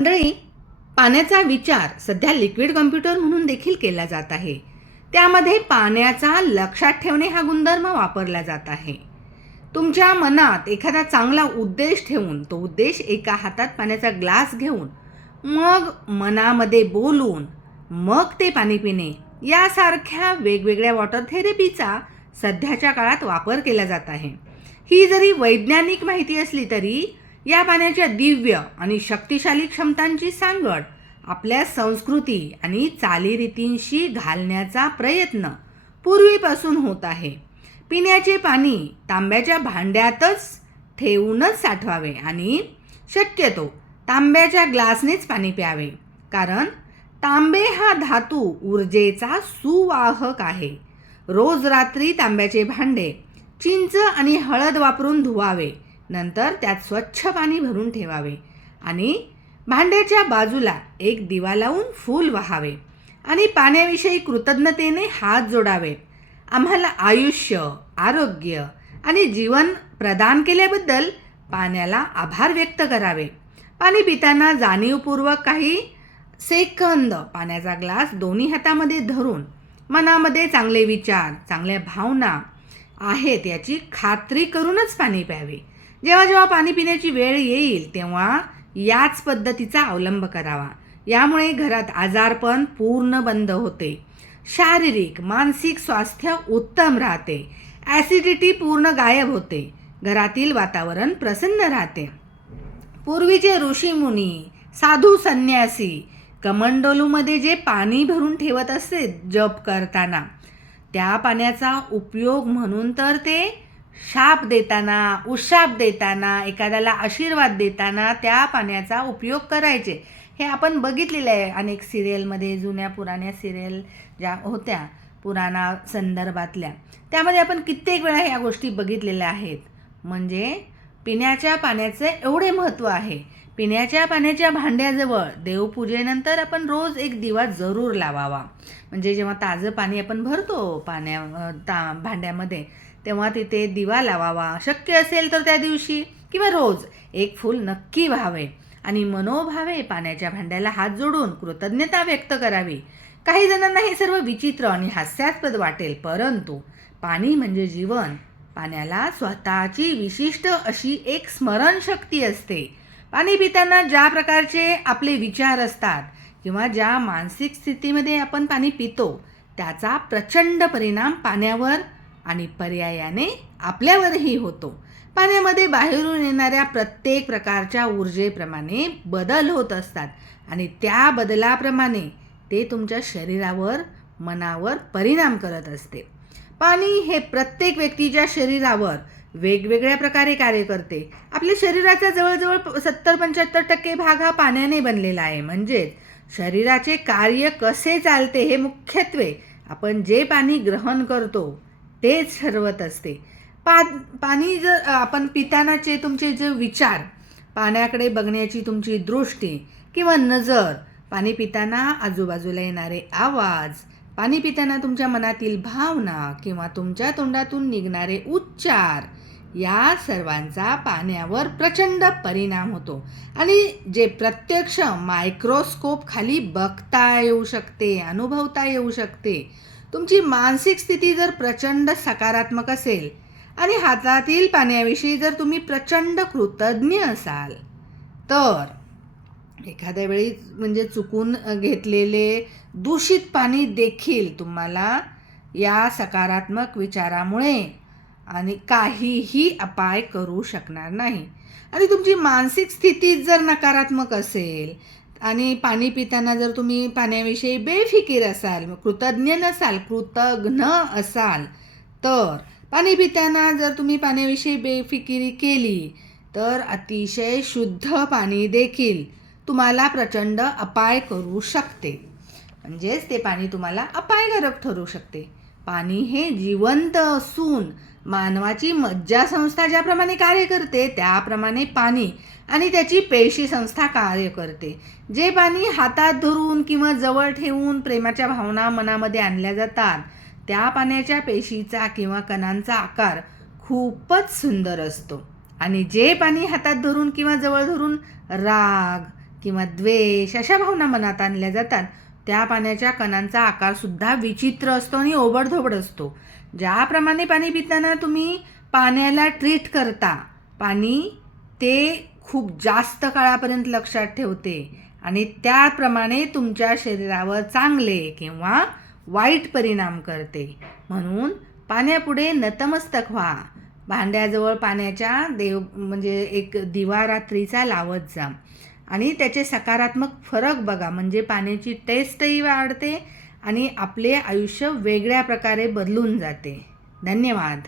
मंडळी, पाण्याचा विचार सध्या लिक्विड कॉम्प्युटर म्हणून देखील केला जात आहे. त्यामध्ये पाण्याचा लक्षात ठेवणे हा गुणधर्म वापरला जात आहे. तुमच्या मनात एखादा चांगला उद्देश ठेवून तो उद्देश एका हातात पाण्याचा ग्लास घेऊन मग मनामध्ये बोलून मग ते पाणी पिणे यासारख्या वेगवेगळ्या वॉटर थेरपीचा सध्याच्या काळात वापर केला जात आहे. ही जरी वैज्ञानिक माहिती असली तरी या पाण्याच्या दिव्य आणि शक्तिशाली क्षमतांची सांगड आपल्या संस्कृती आणि चालीरीतींशी घालण्याचा प्रयत्न पूर्वीपासून होत आहे. पिण्याचे पाणी तांब्याच्या भांड्यातच ठेवूनच साठवावे आणि शक्यतो तांब्याच्या ग्लासनेच पाणी प्यावे, कारण तांबे हा धातू ऊर्जेचा सुवाहक आहे. रोज रात्री तांब्याचे भांडे चिंच आणि हळद वापरून धुवावे, नंतर त्यात स्वच्छ पाणी भरून ठेवावे आणि भांड्याच्या बाजूला एक दिवा लावून फूल वाहावे आणि पाण्याविषयी कृतज्ञतेने हात जोडावे. आम्हाला आयुष्य, आरोग्य आणि जीवन प्रदान केल्याबद्दल पाण्याला आभार व्यक्त करावे. पाणी पिताना जाणीवपूर्वक काही सेकंद पाण्याचा ग्लास दोन्ही हातामध्ये धरून मनामध्ये चांगले विचार, चांगल्या भावना आहेत याची खात्री करूनच पाणी प्यावे. जेव्हा जेव्हा पाणी पिण्याची वेळ येईल तेव्हा याच पद्धतीचा अवलंब करावा. यामुळे घरात आजारपण पूर्ण बंद होते, शारीरिक मानसिक स्वास्थ्य उत्तम राहते, ॲसिडिटी पूर्ण गायब होते, घरातील वातावरण प्रसन्न राहते. पूर्वीचे ऋषीमुनी, साधू संन्यासी कमंडलूमध्ये जे पाणी भरून ठेवत असे जप करताना, त्या पाण्याचा उपयोग म्हणून तर ते शाप देताना, उशाप देताना, एखाद्याला आशीर्वाद देताना त्या पाण्याचा उपयोग करायचे. हे आपण बघितलेलं आहे अनेक सिरियलमध्ये. जुन्या पुराण्या सिरियल ज्या होत्या पुराणा संदर्भातल्या, त्यामध्ये आपण कित्येक वेळा ह्या गोष्टी बघितलेल्या आहेत. म्हणजे पिण्याच्या पाण्याचे एवढे महत्त्व आहे. पिण्याच्या पाण्याच्या भांड्याजवळ देवपूजेनंतर आपण रोज एक दिवा जरूर लावावा. म्हणजे जेव्हा ताजं पाणी आपण भरतो भांड्यामध्ये तेव्हा तिथे दिवा लावावा. शक्य असेल तर त्या दिवशी किंवा रोज एक फूल नक्की व्हावे आणि मनोभावे पाण्याच्या भांड्याला हात जोडून कृतज्ञता व्यक्त करावी. काही जणांना हे सर्व विचित्र आणि हास्यास्पद वाटेल, परंतु पाणी म्हणजे जीवन. पाण्याला स्वतःची विशिष्ट अशी एक स्मरणशक्ती असते. पाणी पिताना ज्या प्रकारचे आपले विचार असतात किंवा ज्या मानसिक स्थितीमध्ये आपण पाणी पितो त्याचा प्रचंड परिणाम पाण्यावर आणि पर्यायाने आपल्यावरही होतो. पाण्यामध्ये बाहेरून येणाऱ्या प्रत्येक प्रकारच्या ऊर्जेप्रमाणे बदल होत असतात आणि त्या बदलाप्रमाणे ते तुमच्या शरीरावर, मनावर परिणाम करत असते. पाणी हे प्रत्येक व्यक्तीच्या शरीरावर वेगवेगळ्या प्रकारे कार्य करते. आपल्या शरीराचा जवळजवळ 70-75% भाग हा पाण्याने बनलेला आहे. म्हणजेच शरीराचे कार्य कसे चालते हे मुख्यत्वे आपण जे पाणी ग्रहण करतो तेच ठरवत असते. पाणी जर आपण पितानाचे तुमचे जे विचार, पाण्याकडे बघण्याची तुमची दृष्टी किंवा नजर, पाणी पिताना आजूबाजूला येणारे आवाज, पाणी पिताना तुमच्या मनातील भावना किंवा तुमच्या तोंडातून निघणारे उच्चार, या सर्वांचा पाण्यावर प्रचंड परिणाम होतो आणि जे प्रत्यक्ष मायक्रोस्कोप खाली बघता येऊ शकते, अनुभवता येऊ शकते. तुमची मानसिक स्थिती जर प्रचंड सकारात्मक असेल आणि हातातील पाण्याविषयी जर तुम्ही प्रचंड कृतज्ञ असाल तर एखाद्या वेळी म्हणजे चुकून घेतलेले दूषित पाणी देखील तुम्हाला या सकारात्मक विचारामुळे आणि काहीही अपाय करू शकणार नाही. आणि तुमची मानसिक स्थिती जर नकारात्मक असेल आणि पाणी पिताना जर तुम्ही पाण्याविषयी बेफिकीर असाल, कृतज्ञ नसाल, कृतघ्न असाल, तर पाणी पिताना जर तुम्ही पाण्याविषयी बेफिकिरी केली तर अतिशय शुद्ध पाणी देखील तुम्हाला प्रचंड अपाय करू शकते. म्हणजेच ते पाणी तुम्हाला अपायकारक ठरू शकते. पाणी हे जिवंत असून मानवाची मज्जासंस्था ज्याप्रमाणे कार्य करते त्याप्रमाणे पाणी आणि त्याची पेशी संस्था कार्य करते. जे पाणी हातात धरून किंवा जवळ ठेवून प्रेमाच्या भावना मनामध्ये आणल्या जातात त्या पाण्याच्या पेशीचा किंवा कणांचा आकार खूपच सुंदर असतो. आणि जे पाणी हातात धरून किंवा जवळ धरून राग किंवा द्वेष अशा भावना मनात आणल्या जातात, त्या पाण्याच्या कणांचा आकारसुद्धा विचित्र असतो आणि ओबडधोबड असतो. ज्याप्रमाणे पाणी पिताना तुम्ही पाण्याला ट्रीट करता, पाणी ते खूप जास्त काळापर्यंत लक्षात ठेवते आणि त्याप्रमाणे तुमच्या शरीरावर चांगले किंवा वाईट परिणाम करते. म्हणून पाण्यापुढे नतमस्तक व्हा. भांड्याजवळ पाण्याच्या म्हणजे एक दिवा रात्रीचा लावत जा आणि त्याचे सकारात्मक फरक बघा. म्हणजे पाण्याची टेस्टही वाढते आणि आपले आयुष्य वेगळ्या प्रकारे बदलून जाते. धन्यवाद.